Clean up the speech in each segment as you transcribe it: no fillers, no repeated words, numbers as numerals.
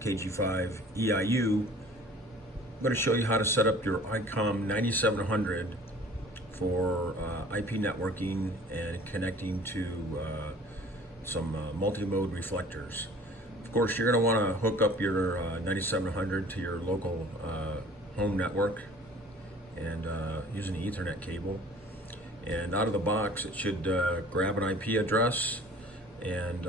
KG5 EIU. I'm going to show you how to set up your IC-9700 for IP networking and connecting to some multi-mode reflectors. Of course, you're going to want to hook up your 9700 to your local home network and use an Ethernet cable. And out of the box, it should grab an IP address and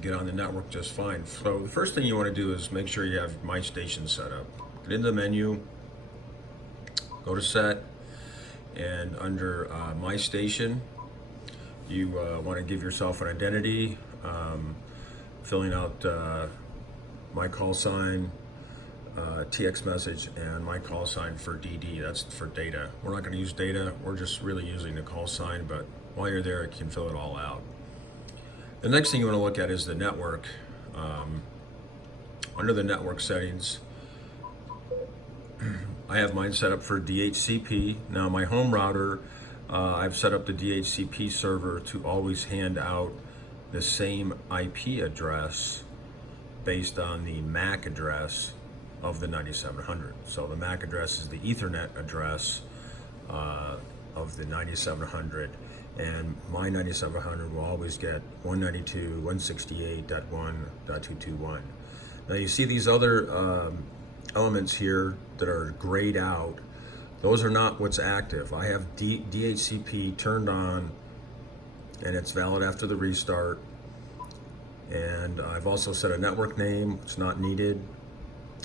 get on the network just fine. So the first thing you want to do is make sure you have My Station set up. Get into the menu, go to Set, and under My Station, you want to give yourself an identity, filling out my call sign, TX message, and my call sign for DD. That's for data. We're not going to use data. We're just really using the call sign, but while you're there, you can fill it all out. The next thing you want to look at is the network. Under the network settings, I have mine set up for DHCP. Now my home router, I've set up the DHCP server to always hand out the same IP address based on the MAC address of the 9700. So the MAC address is the Ethernet address of the 9700, and my 9700 will always get 192.168.1.221. Now you see these other elements here that are grayed out. Those are not what's active. I have DHCP turned on, and it's valid after the restart. And I've also set a network name. It's not needed.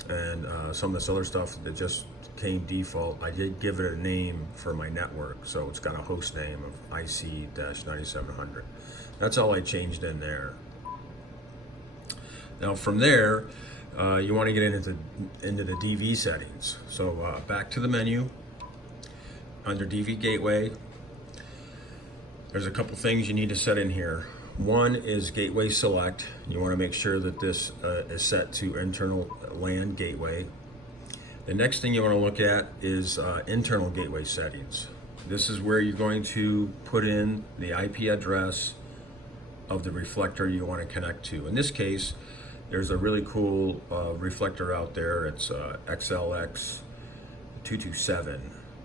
And some of this other stuff that just came default, I did give it a name for my network, so it's got a host name of IC-9700. That's all I changed in there. Now from there, you want to get into the DV settings. So back to the menu. Under DV Gateway, there's a couple things you need to set in here. One is Gateway Select. You want to make sure that this is set to internal LAN gateway. The next thing you want to look at is internal gateway settings. This is where you're going to put in the IP address of the reflector you want to connect to. In this case, there's a really cool reflector out there. It's XLX227.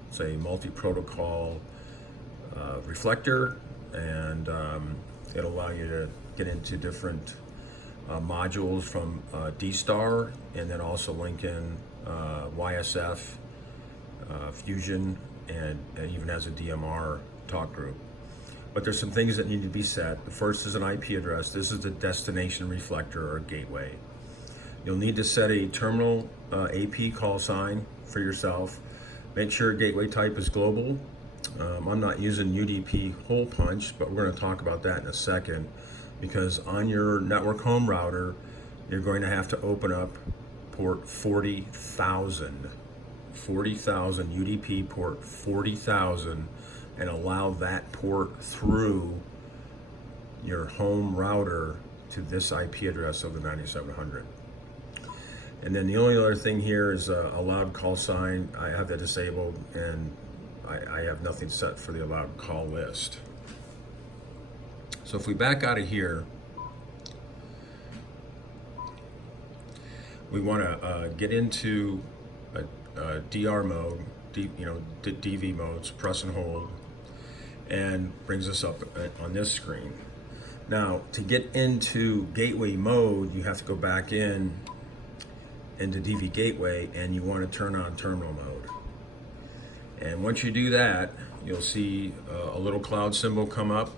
It's a multi-protocol reflector, and it'll allow you to get into different modules from D-Star, and then also link in YSF, Fusion, and even has a DMR talk group. But there's some things that need to be set. The first is an IP address. This is the destination reflector or gateway. You'll need to set a terminal AP call sign for yourself. Make sure gateway type is global. I'm not using UDP hole punch, but we're going to talk about that in a second, because on your network home router, you're going to have to open up port 40,000 UDP port 40,000 and allow that port through your home router to this IP address of the 9700. And then the only other thing here is allowed call sign. I have that disabled, and I have nothing set for the allowed call list. So if we back out of here, we want to get into a DR mode, DV modes, press and hold, and brings us up on this screen. Now, to get into gateway mode, you have to go back into DV Gateway, and you want to turn on terminal mode. And once you do that, you'll see a little cloud symbol come up,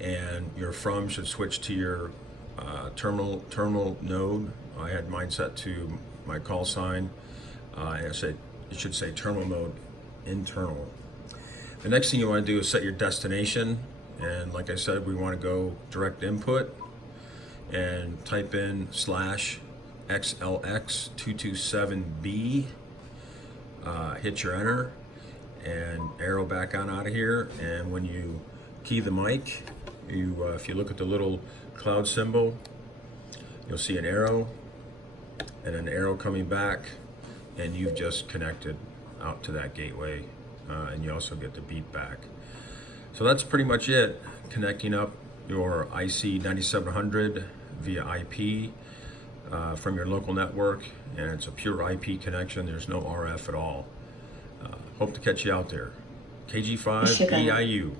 and your from should switch to your terminal node. I had mine set to my call sign, and it should say terminal mode internal. The next thing you want to do is set your destination, and like I said, we want to go direct input and type in /XLX227B. Hit your enter and arrow back on out of here. And when you key the mic, if you look at the little cloud symbol, you'll see an arrow and an arrow coming back, and you've just connected out to that gateway, and you also get the beep back. So that's pretty much it, connecting up your IC-9700 via IP from your local network, and it's a pure IP connection. There's no RF at all. Hope to catch you out there. KG5 Ship out. EIU.